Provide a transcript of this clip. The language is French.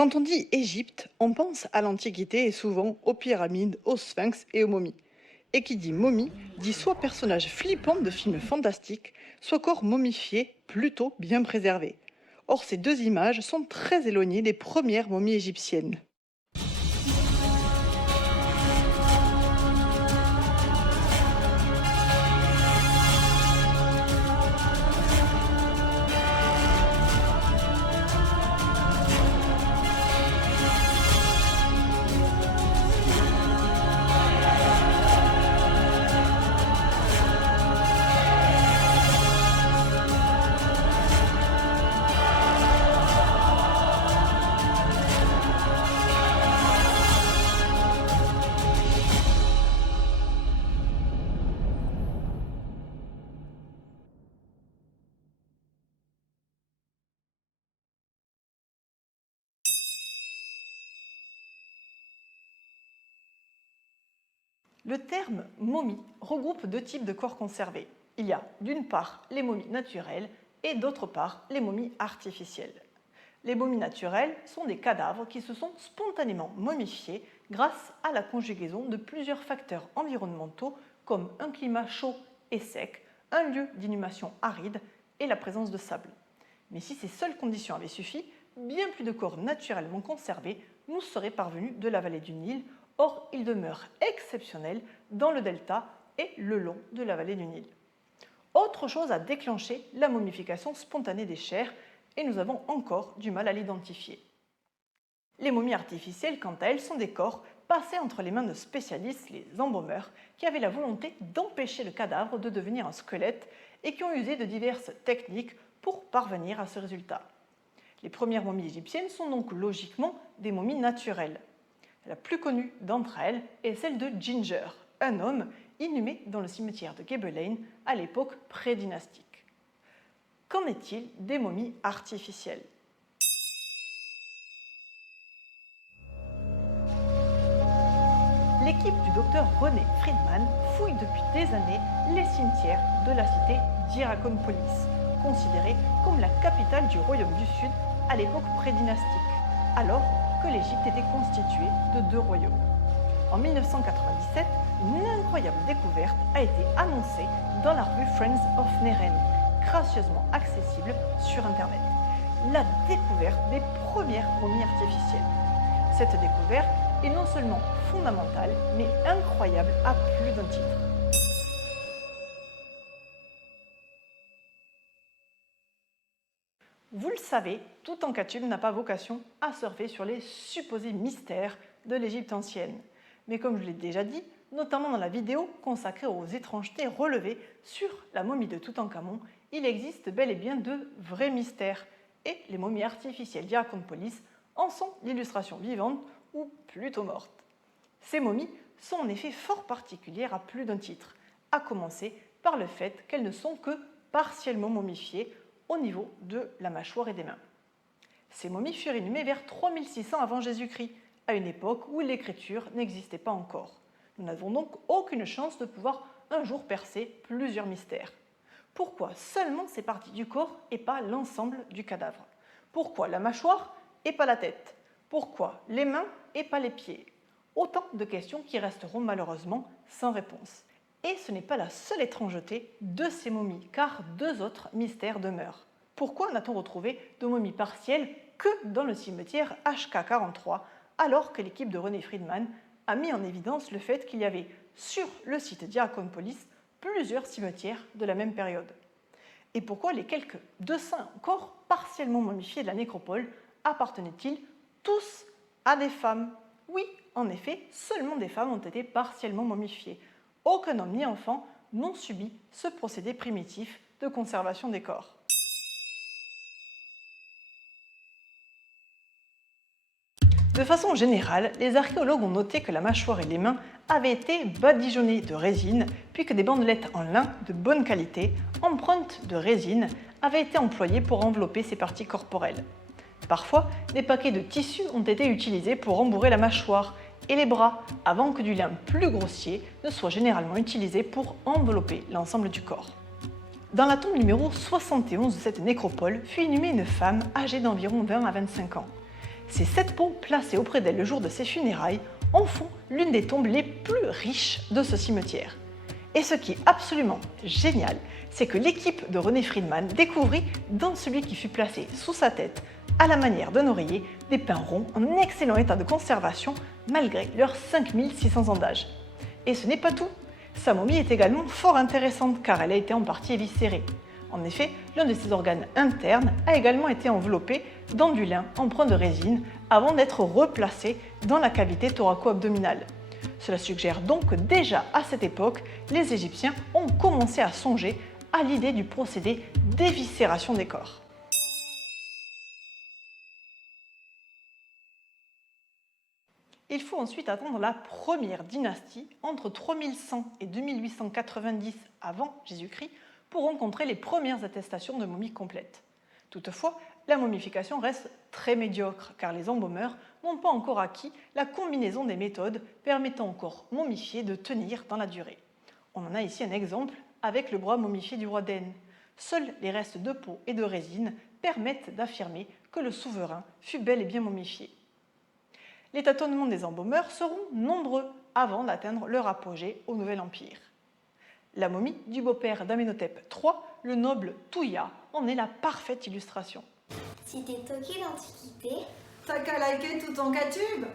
Quand on dit Égypte, on pense à l'Antiquité et souvent aux pyramides, aux sphinx et aux momies. Et qui dit momie dit soit personnage flippant de films fantastiques, soit corps momifié plutôt bien préservé. Or, ces deux images sont très éloignées des premières momies égyptiennes. Le terme momie regroupe deux types de corps conservés. Il y a d'une part les momies naturelles et d'autre part les momies artificielles. Les momies naturelles sont des cadavres qui se sont spontanément momifiés grâce à la conjugaison de plusieurs facteurs environnementaux comme un climat chaud et sec, un lieu d'inhumation aride et la présence de sable. Mais si ces seules conditions avaient suffi, bien plus de corps naturellement conservés nous seraient parvenus de la vallée du Nil. Or, ils demeurent exceptionnels dans le delta et le long de la vallée du Nil. Autre chose a déclenché la momification spontanée des chairs et nous avons encore du mal à l'identifier. Les momies artificielles, quant à elles, sont des corps passés entre les mains de spécialistes, les embaumeurs, qui avaient la volonté d'empêcher le cadavre de devenir un squelette et qui ont usé de diverses techniques pour parvenir à ce résultat. Les premières momies égyptiennes sont donc logiquement des momies naturelles. La plus connue d'entre elles est celle de Ginger, un homme inhumé dans le cimetière de Gebelein à l'époque prédynastique. Qu'en est-il des momies artificielles ? L'équipe du docteur René Friedman fouille depuis des années les cimetières de la cité d'Hierakonpolis, considérée comme la capitale du royaume du Sud à l'époque prédynastique, alors que l'Égypte était constituée de deux royaumes. En 1997, une incroyable découverte a été annoncée dans la revue Friends of Neren, gracieusement accessible sur Internet. La découverte des premières momies artificielles. Cette découverte est non seulement fondamentale, mais incroyable à plus d'un titre. Vous le savez, Toutankhamon n'a pas vocation à surfer sur les supposés mystères de l'Égypte ancienne. Mais comme je l'ai déjà dit, notamment dans la vidéo consacrée aux étrangetés relevées sur la momie de Toutankhamon, il existe bel et bien de vrais mystères. Et les momies artificielles d'Hierakonpolis en sont l'illustration vivante ou plutôt morte. Ces momies sont en effet fort particulières à plus d'un titre, à commencer par le fait qu'elles ne sont que partiellement momifiées au niveau de la mâchoire et des mains. Ces momies furent inhumées vers 3600 avant Jésus-Christ, à une époque où l'écriture n'existait pas encore. Nous n'avons donc aucune chance de pouvoir un jour percer plusieurs mystères. Pourquoi seulement ces parties du corps et pas l'ensemble du cadavre ? Pourquoi la mâchoire et pas la tête ? Pourquoi les mains et pas les pieds ? Autant de questions qui resteront malheureusement sans réponse. Et ce n'est pas la seule étrangeté de ces momies, car deux autres mystères demeurent. Pourquoi n'a-t-on retrouvé de momies partielles que dans le cimetière HK43, alors que l'équipe de René Friedman a mis en évidence le fait qu'il y avait sur le site d'Hierakonpolis plusieurs cimetières de la même période? Et pourquoi les quelques 200 corps partiellement momifiés de la nécropole appartenaient-ils tous à des femmes? Oui, en effet, seulement des femmes ont été partiellement momifiées. Aucun homme ni enfant n'ont subi ce procédé primitif de conservation des corps. De façon générale, les archéologues ont noté que la mâchoire et les mains avaient été badigeonnées de résine, puis que des bandelettes en lin de bonne qualité, empreintes de résine, avaient été employées pour envelopper ces parties corporelles. Parfois, des paquets de tissu ont été utilisés pour rembourrer la mâchoire et les bras, avant que du lin plus grossier ne soit généralement utilisé pour envelopper l'ensemble du corps. Dans la tombe numéro 71 de cette nécropole fut inhumée une femme âgée d'environ 20 à 25 ans. Ces 7 pots placés auprès d'elle le jour de ses funérailles en font l'une des tombes les plus riches de ce cimetière. Et ce qui est absolument génial, c'est que l'équipe de René Friedman découvrit dans celui qui fut placé sous sa tête, à la manière d'un oreiller, des pains ronds en excellent état de conservation malgré leurs 5600 ans d'âge. Et ce n'est pas tout, sa momie est également fort intéressante car elle a été en partie éviscérée. En effet, l'un de ses organes internes a également été enveloppé dans du lin empreint de résine avant d'être replacé dans la cavité thoraco-abdominale. Cela suggère donc que déjà à cette époque, les Égyptiens ont commencé à songer à l'idée du procédé d'éviscération des corps. Il faut ensuite attendre la première dynastie, entre 3100 et 2890 avant Jésus-Christ, pour rencontrer les premières attestations de momies complètes. Toutefois, la momification reste très médiocre car les embaumeurs n'ont pas encore acquis la combinaison des méthodes permettant au corps momifié de tenir dans la durée. On en a ici un exemple avec le bras momifié du roi d'Aisne. Seuls les restes de peau et de résine permettent d'affirmer que le souverain fut bel et bien momifié. Les tâtonnements des embaumeurs seront nombreux avant d'atteindre leur apogée au Nouvel Empire. La momie du beau-père d'Amenhotep III, le noble Touya, en est la parfaite illustration. Si t'es toqué l'Antiquité, t'as qu'à liker tout en K-Tube.